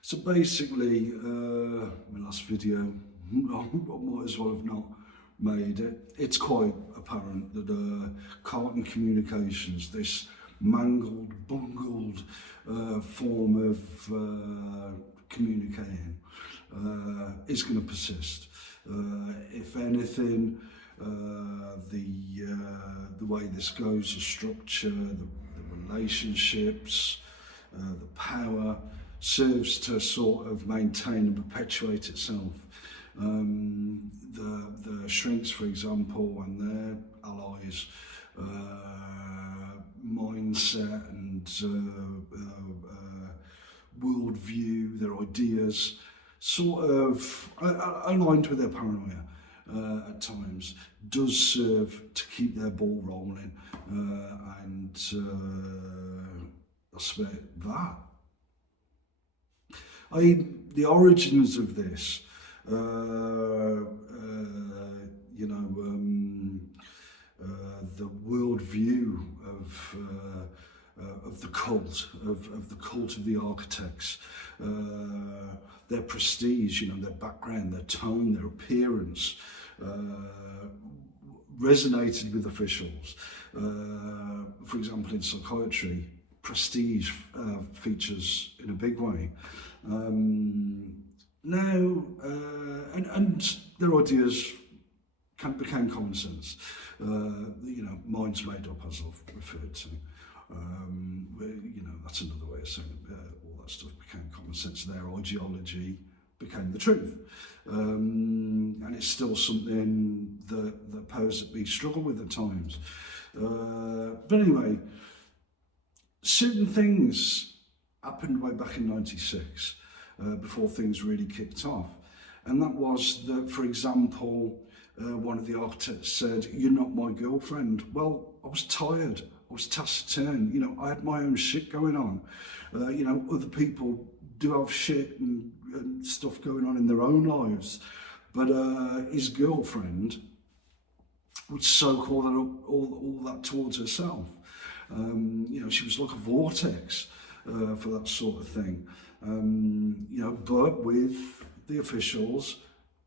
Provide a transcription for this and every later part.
So basically, my last video, I might as well have not made it. It's quite apparent that Carlton Communications, this mangled, bungled form of communicating, is going to persist. If anything, the way this goes, the structure, the relationships, the power, serves to sort of maintain and perpetuate itself. The shrinks, for example, and their allies, mindset and worldview, their ideas, sort of aligned with their paranoia at times, does serve to keep their ball rolling, and that's about that. The origins of this, the worldview of the cult, of the cult of the architects, their prestige, their background, their tone, their appearance, resonated with officials. For example, in psychiatry, prestige features in a big way. Now, and their ideas became common sense. Minds made up, as I've referred to. That's another way of saying all that stuff became common sense. Their ideology became the truth. And it's still something that powers that be struggle with at times. But anyway, certain things happened way back in '96, before things really kicked off. And that was that, for example, one of the architects said, "You're not my girlfriend." Well, I was tired. I was taciturn. I had my own shit going on. Other people do have shit and stuff going on in their own lives. But his girlfriend would soak all that towards herself. She was like a vortex for that sort of thing. But with the officials,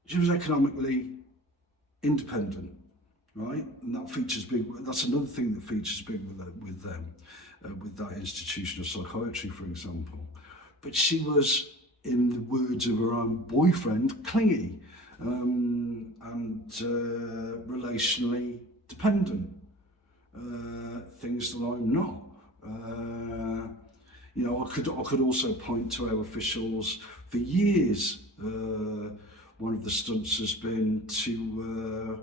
she was economically independent, right? And that features big. That's another thing that features big with them, with that institution of psychiatry, for example. But she was, in the words of her own boyfriend, clingy, and relationally dependent. Things that I'm not. I could also point to our officials for years. One of the stunts has been to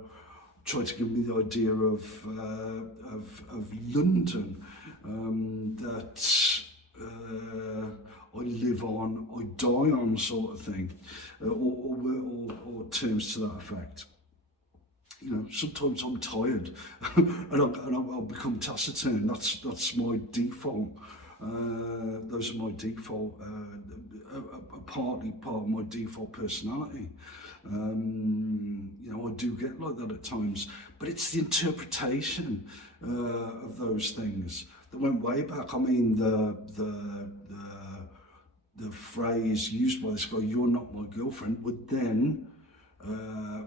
try to give me the idea of London, that I live on, I die on, sort of thing, or terms to that effect. Sometimes I'm tired and I'll become taciturn. That's my default. Those are my default, partly part of my default personality. I do get like that at times, but it's the interpretation of those things that went way back. I mean, the phrase used by this guy, "You're not my girlfriend," would then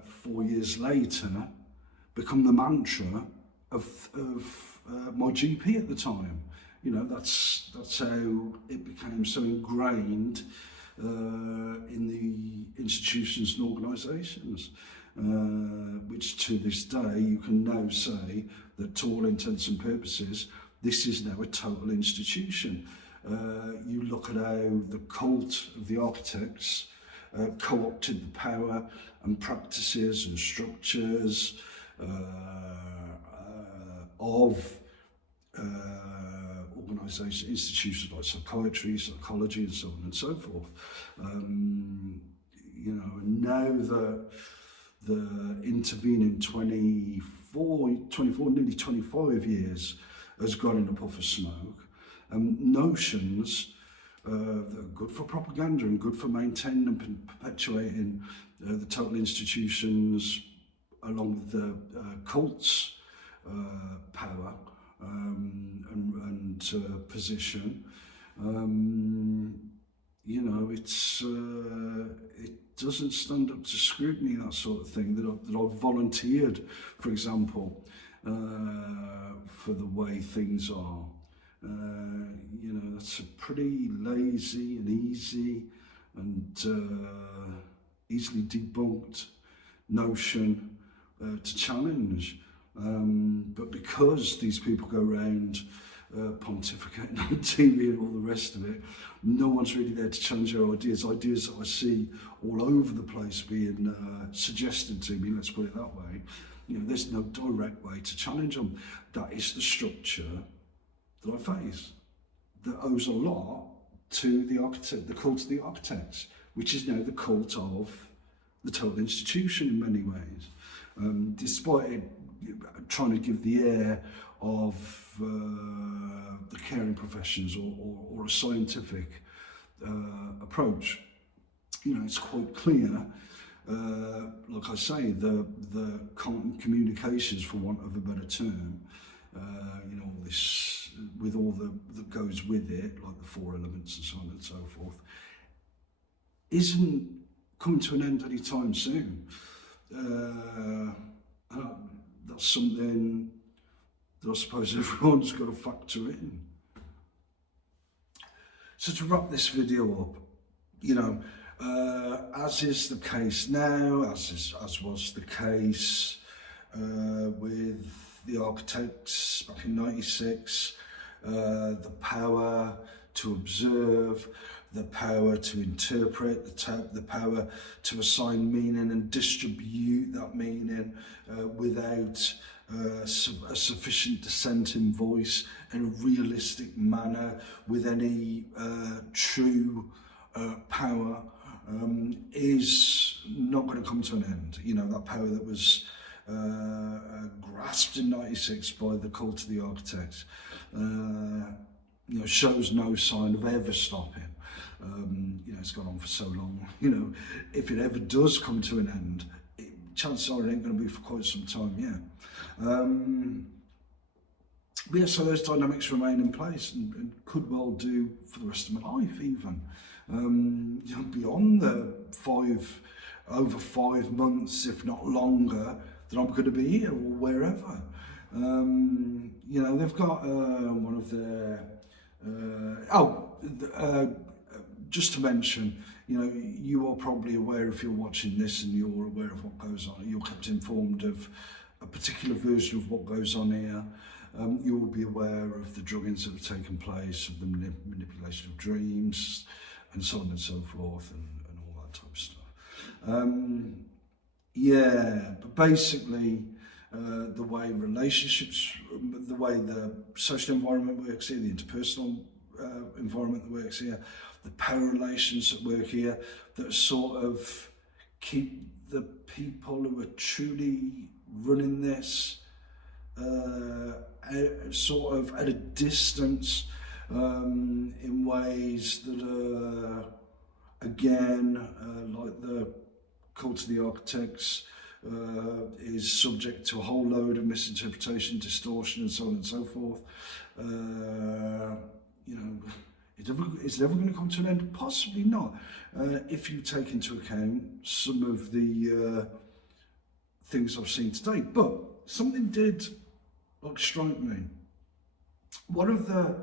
4 years later become the mantra of my GP at the time. That's how it became so ingrained in the institutions and organisations, which to this day you can now say that, to all intents and purposes, this is now a total institution. You look at how the cult of the architects co-opted the power and practices and structures of organisations, institutions like psychiatry, psychology, and so on and so forth. And now that the intervening 24, nearly 25 years has gone in a puff of smoke, notions that are good for propaganda and good for maintaining and perpetuating the total institutions, along with the cult's power and position, you know, it doesn't stand up to scrutiny, that sort of thing, that I've volunteered, for example, for the way things are. You know, that's a pretty lazy and easy and easily debunked notion to challenge. But because these people go around pontificating on TV and all the rest of it, no one's really there to challenge our ideas. Ideas that I see all over the place being suggested to me, let's put it that way. You know, there's no direct way to challenge them. That is the structure that I face, that owes a lot to the architect, the cult of the architects, which is now the cult of the total institution in many ways. Despite it trying to give the air of the caring professions or a scientific approach, you know, it's quite clear. Like I say, the communications, for want of a better term, you know, all this with all that goes with it, like the 4 elements and so on and so forth, isn't coming to an end anytime soon. That's something that I suppose everyone's got to factor in. So to wrap this video up, you know, as is the case now, as was the case with the architects back in '96, the power to observe, the power to interpret, the power to assign meaning and distribute that meaning without a sufficient dissenting voice in a realistic manner, with any true power, is not going to come to an end. You know, that power that was grasped in '96 by the cult of the architects, you know, shows no sign of ever stopping. You know, it's gone on for so long. You know, if it ever does come to an end, chances are it ain't going to be for quite some time yet. But yeah, so those dynamics remain in place and could well do for the rest of my life, even. You know, beyond the over 5 months, if not longer, that I'm going to be here or wherever. You know, they've got one of their just to mention, you know, you are probably aware, if you're watching this and you're aware of what goes on, you're kept informed of a particular version of what goes on here. You will be aware of the druggings that have taken place, of the manipulation of dreams, and so on and so forth, and all that type of stuff. Yeah, but basically, the way relationships, the way the social environment works here, the interpersonal environment that works here, the power relations that work here, that sort of keep the people who are truly running this sort of at a distance, in ways that are, again, like the cult of the architects, is subject to a whole load of misinterpretation, distortion, and so on and so forth. You know, is it ever going to come to an end? Possibly not. If you take into account some of the things I've seen today. But something did strike me. One of the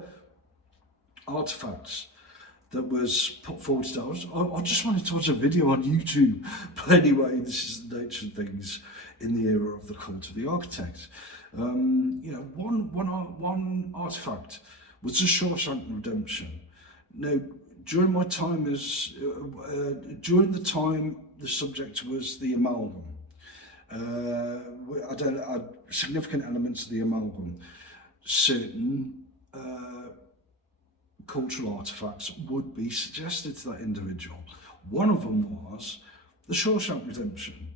artifacts that was put forward today, I just wanted to watch a video on YouTube. But anyway, this is the nature of things in the era of the cult of the architects. You know, one artifact was the Shawshank Redemption. Now, during my time as, during the time the subject was the amalgam, I had significant elements of the amalgam. Certain cultural artifacts would be suggested to that individual. One of them was the Shawshank Redemption.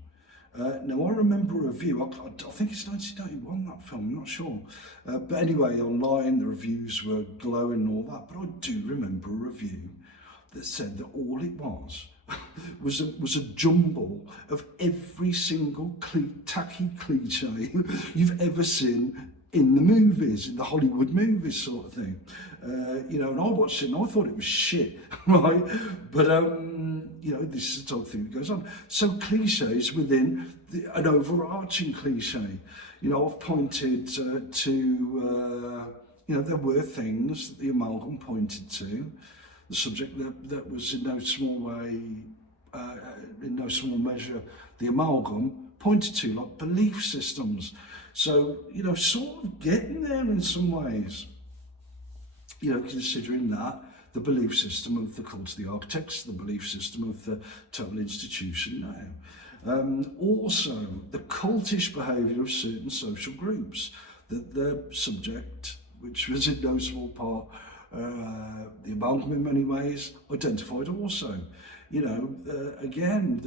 Now, I remember a review, I think it's 1991, that film, I'm not sure. But anyway, online, the reviews were glowing and all that, but I do remember a review that said that all it was was a jumble of every single tacky cliche you've ever seen in the movies, in the Hollywood movies sort of thing. You know, and I watched it and I thought it was shit, right? But, you know, this is the type of thing that goes on. So cliches within an overarching cliche. You know, I've pointed to, you know, there were things that the amalgam pointed to, the subject that was in no small way, in no small measure, the amalgam pointed to, like belief systems. So, you know, sort of getting there in some ways, you know, considering that the belief system of the cult of the architects, the belief system of the total institution now. Also, the cultish behaviour of certain social groups, that the subject, which was in no small part the amalgam in many ways, identified also. You know, again,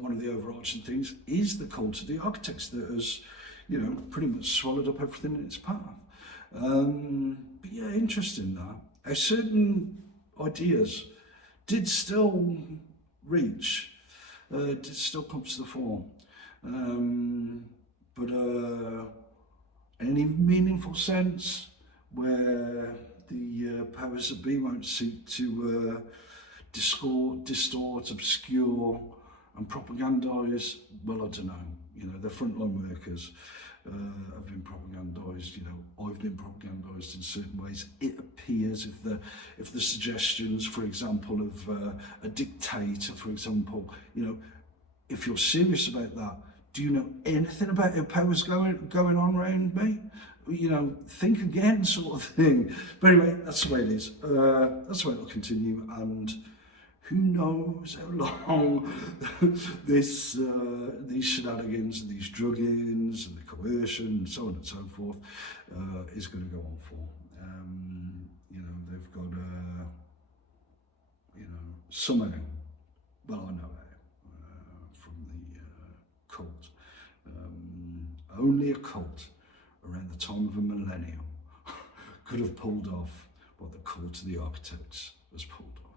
one of the overarching things is the cult of the architects that has, you know, pretty much swallowed up everything in its path. But yeah, interesting that. How certain ideas did still reach, did still come to the fore. But in any meaningful sense, where the powers that be won't seek to distort, obscure, and propagandise, well, I don't know. You know, the frontline workers have been propagandised. You know, I've been propagandised in certain ways. It appears if the suggestions, for example, of a dictator, for example, you know, if you're serious about that, do you know anything about how power's going on around me? You know, think again, sort of thing. But anyway, that's the way it is. That's the way it'll continue, and who knows how long these shenanigans and these drug-ins and the coercion and so on and so forth is going to go on for. You know, they've got, you know, somehow, well, I know how, from the cult. Only a cult around the time of a millennium could have pulled off what the cult of the architects has pulled off.